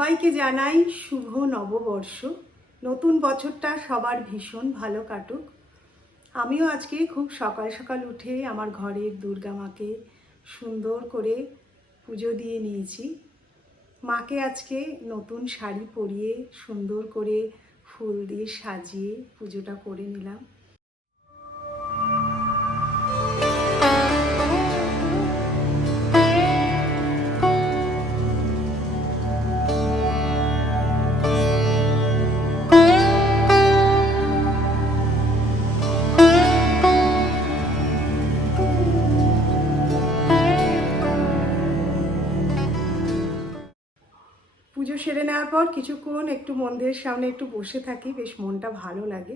সবাইকে জানাই শুভ নববর্ষ। নতুন বছরটা সবার ভীষণ ভালো কাটুক। আমিও আজকে খুব সকাল সকাল উঠে আমার ঘরের দুর্গা মাকে সুন্দর করে পুজো দিয়ে নিয়েছি। মাকে আজকে নতুন শাড়ি পরিয়ে সুন্দর করে ফুল দিয়ে সাজিয়ে পুজোটা করে নিলাম। পুজো সেরে নেওয়ার পর কিছুক্ষণ একটু মন্দিরের সামনে একটু বসে থাকি, বেশ মনটা ভালো লাগে।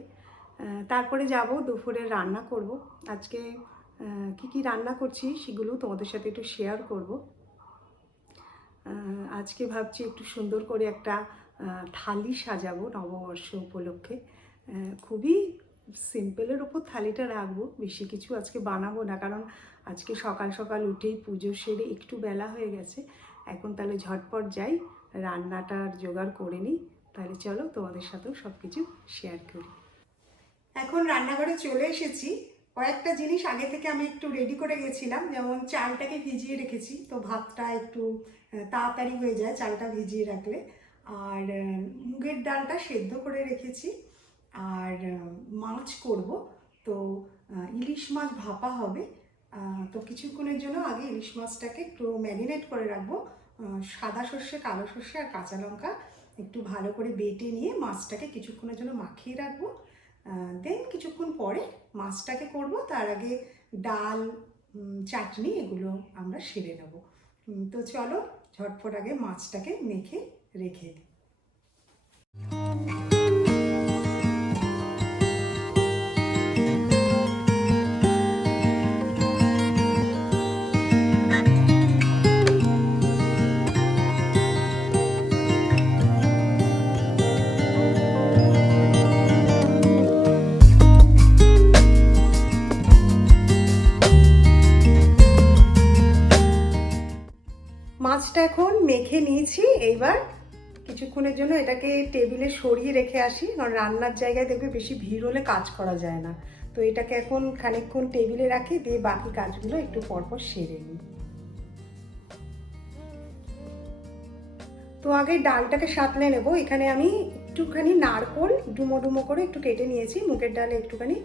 তারপরে যাব দুপুরে রান্না করব। আজকে কি রান্না করছি সেগুলো তোমাদের সাথে একটু শেয়ার করব। আজকে ভাবছি একটু সুন্দর করে একটা থালি সাজাবো নববর্ষ উপলক্ষে। খুবই সিম্পলের ওপর থালিটা রাখবো, বেশি কিছু আজকে বানাবো না, কারণ আজকে সকাল সকাল উঠেই পুজো সেরে একটু বেলা হয়ে গেছে। এখন তাহলে ঝটপট যাই, রান্নাটার জোগাড় করে নিই। তাহলে চলো তোমাদের সাথেও সব কিছু শেয়ার করি। এখন রান্নাঘরে চলে এসেছি। কয়েকটা জিনিস আগে থেকে আমি একটু রেডি করে গেছিলাম, যেমন চালটাকে ভিজিয়ে রেখেছি, তো ভাতটা একটু তাড়াতাড়ি হয়ে যায় চালটা ভিজিয়ে রাখলে। আর মুগের ডালটা সেদ্ধ করে রেখেছি। আর মাছ করব, তো ইলিশ মাছ ভাপা হবে। তো কিছুক্ষণের জন্য আগে ইলিশ মাছটাকে একটু ম্যারিনেট করে রাখবো। সাদা সর্ষে, কালো সর্ষে আর কাঁচা লঙ্কা একটু ভালো করে বেটে নিয়ে মাছটাকে কিছুক্ষণের জন্য মাখিয়ে রাখবো। দেন কিছুক্ষণ পরে মাছটাকে করব, তার আগে ডাল, চাটনি এগুলো আমরা সেরে নেব। তো চলো ঝটপট আগে মাছটাকে মেখে রেখে দিই। মাছটা এখন মেখে নিয়েছি। এইবার কিছুক্ষণের জন্য এটাকে টেবিলে সরিয়ে রেখে আসি, কারণ রান্নার জায়গায় দেখবে বেশি ভিড় হলে কাজ করা যায় না। তো এটাকে এখন খানিকক্ষণ টেবিলে রাখি, দিয়ে বাকি কাজগুলো একটু পরপর সেরে নিই। তো আগে ডালটাকে সাঁতলে নেব। এখানে আমি একটুখানি নারকোল ডুমো ডুমো করে একটু কেটে নিয়েছি। মুগের ডালে একটুখানি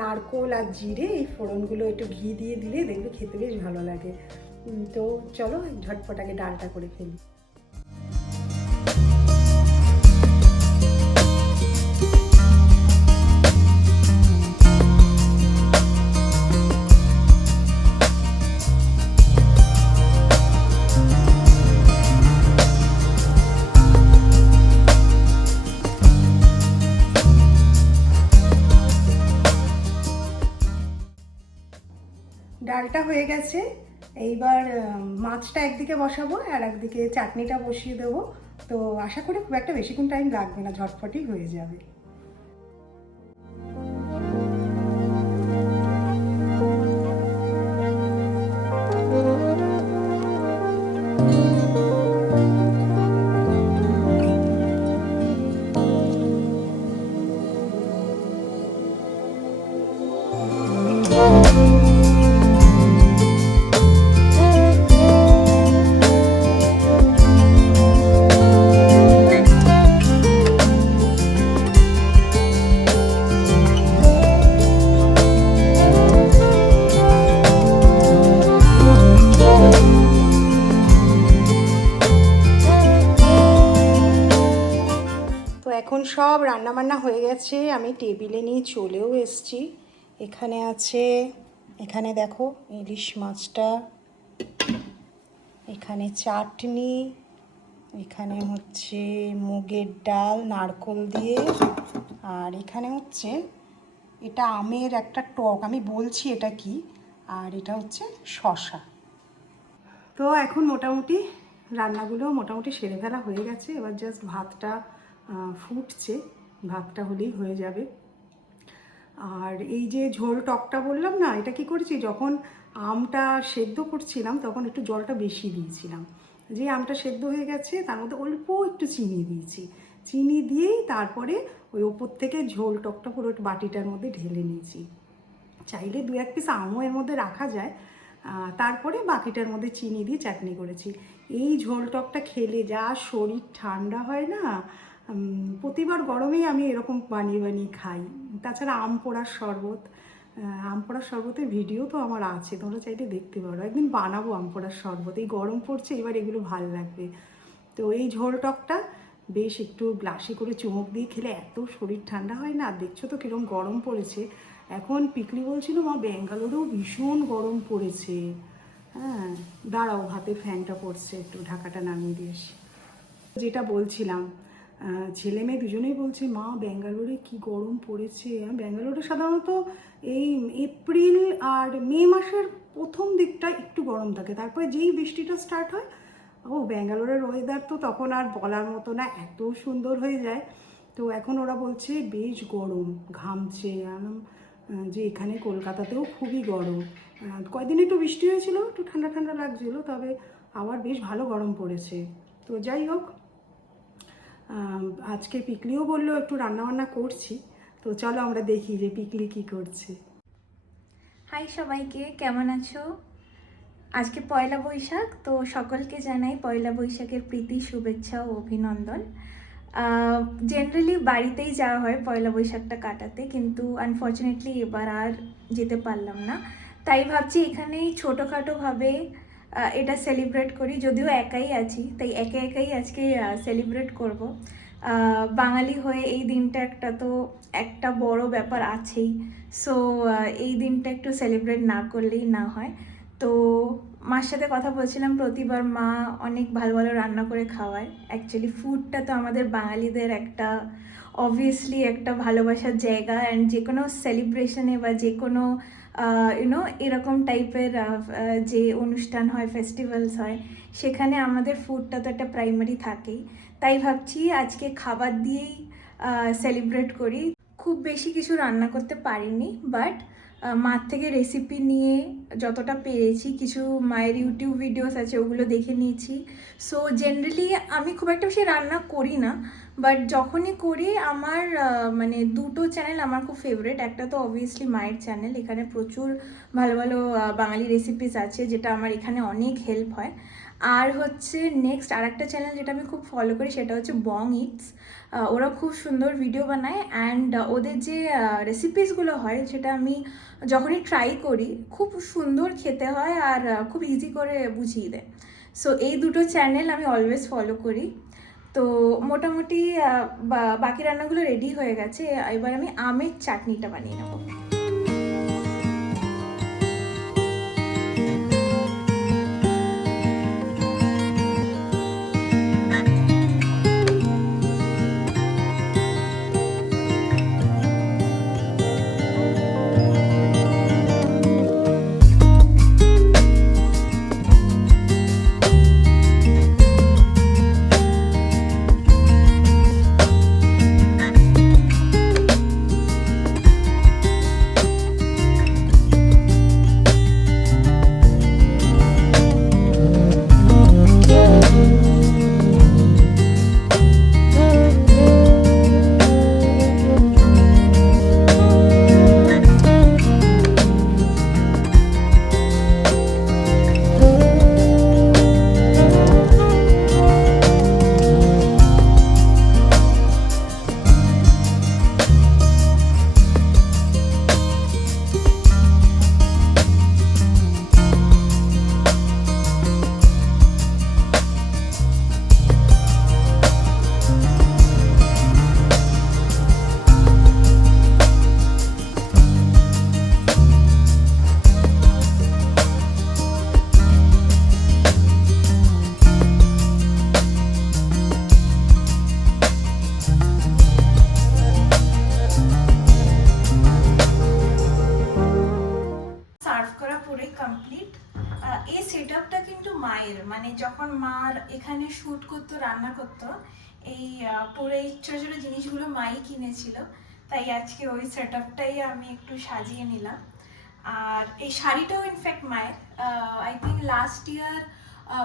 নারকোল আর জিরে, এই ফোড়নগুলো একটু ঘি দিয়ে দিলে দেখবে খেতে বেশ ভালো লাগে। তো চলো ঝটপট আগে ডালটা করে ফেলি। ডালটা হয়ে গেছে। এইবার মাছটা একদিকে বসাবো আর একদিকে চাটনিটা বসিয়ে দেবো। তো আশা করি খুব একটা বেশিক্ষণ টাইম লাগবে না, ঝটপটই হয়ে যাবে। এখন সব রান্নাবান্না হয়ে গেছে, আমি টেবিলে নিয়ে চলেও এসেছি। এখানে আছে, এখানে দেখো ইলিশ মাছটা, এখানে চাটনি, এখানে হচ্ছে মুগের ডাল নারকোল দিয়ে, আর এখানে হচ্ছে এটা আমের একটা টক, আমি বলছি এটা কি, আর এটা হচ্ছে শসা। তো এখন মোটামুটি রান্নাগুলো মোটামুটি সেরে ফেলা হয়ে গেছে। এবার জাস্ট ভাতটা ফুটছে, ভাতটা হলেই হয়ে যাবে। আর এই যে ঝোল টকটা বললাম না, এটা কি করেছি, যখন আমটা সেদ্ধ করছিলাম তখন একটু জলটা বেশি দিয়েছিলাম। যে আমটা সেদ্ধ হয়ে গেছে তার মধ্যে অল্প একটু চিনি দিয়েছি, চিনি দিয়েই তারপরে ওই ওপর থেকে ঝোল টকটা পুরো বাটিটার মধ্যে ঢেলে নিয়েছি। চাইলে 2-1 পিস আমও এর মধ্যে রাখা যায়। তারপরে বাকিটার মধ্যে চিনি দিয়ে চাটনি করেছি। এই ঝোল টকটা খেলে যা শরীর ঠান্ডা হয় না, প্রতিবার গরমেই আমি এরকম বানিয়ে বানিয়ে খাই। তাছাড়া আম পোড়ার শরবত, আম পোড়ার শরবতের ভিডিও তো আমার আছে, তোমরা চাইলে দেখতে পারো। একদিন বানাবো আম পোড়ার শরবত, এই গরম পড়ছে এবার এগুলো ভাল লাগবে। তো এই ঝোল টকটা বেশ একটু গ্লাসে করে চুমুক দিয়ে খেলে এত শরীর ঠান্ডা হয় না। দেখছো তো কীরকম গরম পড়েছে। এখন পিকলি বলছিল মা ব্যাঙ্গালোরেও ভীষণ গরম পড়েছে। হ্যাঁ, দাঁড়াও, হাতে ফ্যানটা পড়ছে, একটু ঢাকাটা নামিয়ে দিয়ে আসি। যেটা বলছিলাম, ছেলে মেয়ে দুজনেই বলছে মা ব্যাঙ্গালোরে কি গরম পড়েছে। ব্যাঙ্গালোরে সাধারণত এই এপ্রিল আর মে মাসের প্রথম দিকটা একটু গরম থাকে, তারপরে যেই বৃষ্টিটা স্টার্ট হয়, ব্যাঙ্গালোরের ওয়েদার তো তখন আর বলার মতো না, এত সুন্দর হয়ে যায়। তো এখন ওরা বলছে বেশ গরম, ঘামছে। যে এখানে কলকাতাতেও খুবই গরম। কয়দিন একটু বৃষ্টি হয়েছিল, একটু ঠান্ডা ঠান্ডা লাগছিল, তবে আবার বেশ ভালো গরম পড়েছে। তো যাই হোক, আজকে পিকলিও বললো একটু রান্নাবান্না করছি। তো চলো আমরা দেখি যে পিকলি কি করছে। হাই সবাইকে, কেমন আছো? আজকে পয়লা বৈশাখ, তো সকলকে জানাই পয়লা বৈশাখের প্রীতি, শুভেচ্ছা ও অভিনন্দন। জেনারেলি বাড়িতেই যাওয়া হয় পয়লা বৈশাখটা কাটাতে, কিন্তু আনফর্চুনেটলি এবার আর যেতে পারলাম না। তাই ভাবছি এখানেই ছোটোখাটোভাবে এটা সেলিব্রেট করি, যদিও একাই আছি, তাই একাই আজকে সেলিব্রেট করব। বাঙালি হয়ে এই দিনটা একটা বড় ব্যাপার আছেই। সো এই দিনটা একটু সেলিব্রেট না করলেই না হয়। তো মার সাথে কথা বলছিলাম, প্রতিবার মা অনেক ভালো ভালো রান্না করে খাওয়ায়। অ্যাকচুয়ালি ফুডটা তো আমাদের বাঙালিদের অবভিয়াসলি একটা ভালোবাসার জায়গা। অ্যান্ড যে কোনো সেলিব্রেশনে বা যে কোনো এরকম টাইপের যে অনুষ্ঠান হয়, ফেস্টিভ্যালস হয়, সেখানে আমাদের ফুডটা তো একটা প্রাইমারি থাকেই। তাই ভাবছি আজকে খাবার দিয়েই সেলিব্রেট করি। খুব বেশি কিছু রান্না করতে পারিনি, বাট মার থেকে রেসিপি নিয়ে যতটা পেরেছি, কিছু মায়ের ইউটিউব ভিডিওস আছে ওগুলো দেখে নিয়েছি। সো জেনারেলি আমি খুব একটা বেশি রান্না করি না, বাট যখনই করি আমার মানে দুটো চ্যানেল আমার খুব ফেভারিট। একটা তো অবভিয়াসলি মায়ের চ্যানেল, এখানে প্রচুর ভালো ভালো বাঙালি রেসিপিস আছে, যেটা আমার এখানে অনেক হেল্প হয়। আর হচ্ছে নেক্সট আরেকটা চ্যানেল যেটা আমি খুব ফলো করি, সেটা হচ্ছে বং ইটস। ওরা খুব সুন্দর ভিডিও বানায়, অ্যান্ড ওদের যে রেসিপিসগুলো হয় সেটা আমি যখনই ট্রাই করি খুব সুন্দর খেতে হয়, আর খুব ইজি করে বুঝিয়ে দেয়। সো এই দুটো চ্যানেল আমি অলওয়েজ ফলো করি। তো মোটামুটি বাকি রান্নাগুলো রেডি হয়ে গেছে, এবার আমি আমের চাটনিটা বানিয়ে নেবো। কমপ্লিট। এই সেট আপটা কিন্তু মায়ের, মানে যখন মার এখানে শ্যুট করতো, রান্না করতো, এই পুরো এই ছোটো ছোটো জিনিসগুলো মাই কিনেছিল। তাই আজকে ওই সেট আপটাই আমি একটু সাজিয়ে নিলাম। আর এই শাড়িটাও ইনফ্যাক্ট মায়ের। আই থিঙ্ক লাস্ট ইয়ার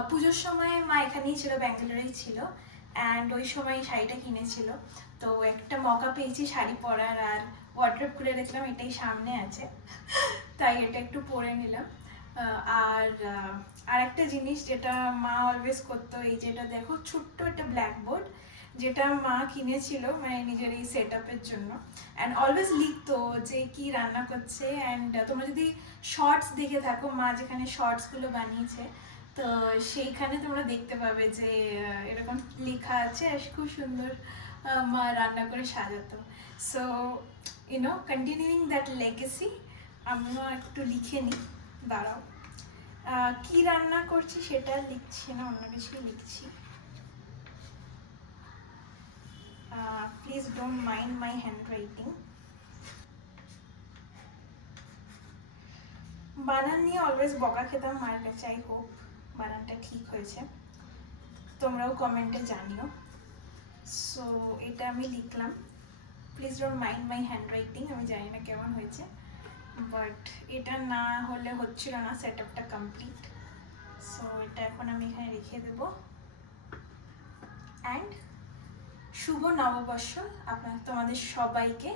পুজোর সময় মা এখানেই ছিল, ব্যাঙ্গালোরেই ছিল, অ্যান্ড ওই সময় শাড়িটা কিনেছিল। তো একটা মকা পেয়েছি শাড়ি পরার, আর ওয়ার্ড্রোব খুলে দেখলাম এটাই সামনে আছে, তাই এটা একটু পরে নিলাম। আর একটা জিনিস যেটা মা অলওয়েজ করতো, এই যেটা দেখো ছোট্ট একটা ব্ল্যাকবোর্ড, যেটা মা কিনেছিল মানে নিজের এই সেট আপের জন্য, অ্যান্ড অলওয়েজ লিখতো যে কি রান্না করছে। অ্যান্ড তোমরা যদি শর্টস দেখে থাকো, মা যেখানে শর্টসগুলো বানিয়েছে, তো সেইখানে তোমরা দেখতে পাবে যে এরকম লেখা আছে, আর খুব সুন্দর মা রান্না করে সাজাতো। সো কন্টিনিউইং দ্যাট লেগেসি, আমিও একটু লিখে নিই, দাঁড়াও। কি রান্না করছি সেটা লিখছি না, অন্য কিছুই লিখছি। Please don't mind my hand writing. বানান নিয়ে অলওয়েজ বকা খেতাম মার কাছে, আই হোপ বানানটা ঠিক হয়েছে, তোমরাও কমেন্টে জানিও। সো এটা আমি লিখলাম, please don't mind my hand writing. আমি জানি না কেমন হয়েছে, বাট এটা না হলে হচ্ছিল না সেট আপটা কমপ্লিট। সো এটা এখন আমি এখানে রেখে দেবো। অ্যান্ড শুভ নববর্ষ তোমাদের সবাইকে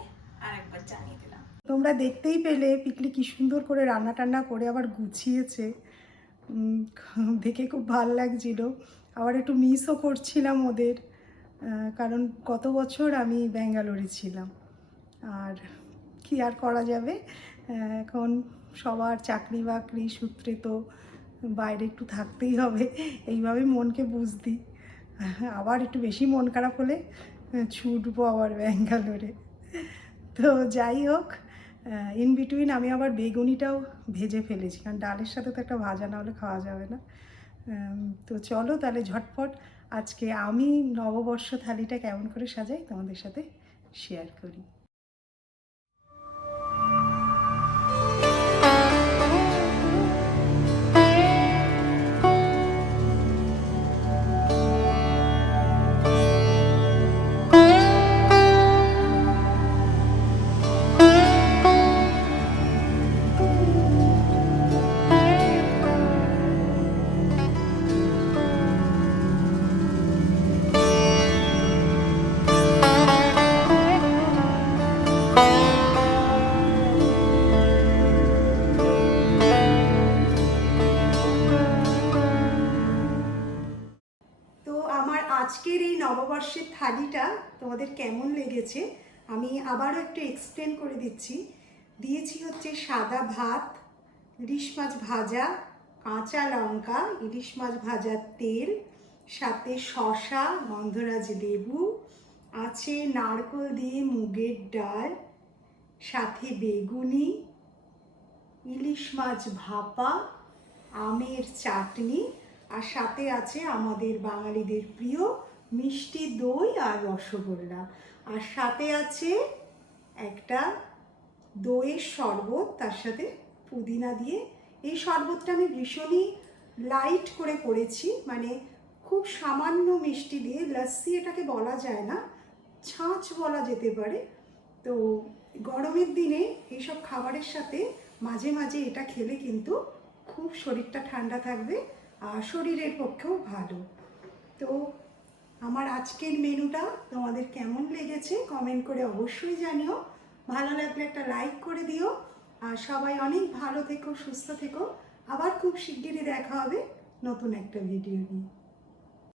আর একবার জানিয়ে দিলাম। তোমরা দেখতেই পেলে পিকলি কি সুন্দর করে রান্না টান্না করে আবার গুছিয়েছে, দেখে খুব ভালো লাগছিল। আবার একটু মিসও করছিলাম ওদের, কারণ গত বছর আমি ব্যাঙ্গালোরে ছিলাম। আর কি আর করা যাবে, এখন সবার চাকরি বাকরি সূত্রে তো বাইরে একটু থাকতেই হবে, এইভাবে মনকে বুঝ দিই। আবার একটু বেশি মন খারাপ হলে ছুটবো আবার ব্যাঙ্গালোরে। তো যাই হোক, ইন বিটুইন আমি আবার বেগুনিটাও ভেজে ফেলেছি, কারণ ডালের সাথে তো একটা ভাজা না হলে খাওয়া যাবে না। তো চলো তাহলে ঝটপট আজকে আমি নববর্ষ থালিটা কেমন করে সাজাই তোমাদের সাথে শেয়ার করি। তো আমার আজকের এই নববর্ষের থালিটা তোমাদের কেমন লেগেছে আমি আবারও একটু এক্সপ্লেন করে দিচ্ছি। দিয়েছি হচ্ছে সাদা ভাত, ইলিশ মাছ ভাজা, কাঁচা লঙ্কা, ইলিশ মাছ ভাজার তেল, সাথে শসা, গন্ধরাজ লেবু, আছে নারকেল দিয়ে মুগের ডাল, সাথে বেগুনি, ইলিশ মাছ ভাপা, আমের চাটনি, আর সাথে আছে আমাদের বাঙালিদের প্রিয় মিষ্টি দই আর রসগোল্লা, আর সাথে আছে একটা দইয়ের শরবত, তার সাথে পুদিনা দিয়ে। এই শরবতটা আমি ভীষণই লাইট করে করেছি, মানে খুব সামান্য মিষ্টি দিয়ে, লস্যি এটাকে বলা যায় না, ছাঁচ বলা যেতে পারে। তো গরমের দিনে এইসব খাবারের সাথে মাঝে মাঝে এটা খেলে কিন্তু খুব শরীরটা ঠান্ডা থাকবে আর শরীরের পক্ষেও ভালো। তো আমার আজকের মেনুটা তোমাদের কেমন লেগেছে কমেন্ট করে অবশ্যই জানিও। ভালো লাগলে একটা লাইক করে দিও, আর সবাই অনেক ভালো থেকো, সুস্থ থেকো। আবার খুব শিগগিরই দেখা হবে নতুন একটা ভিডিও নিয়ে।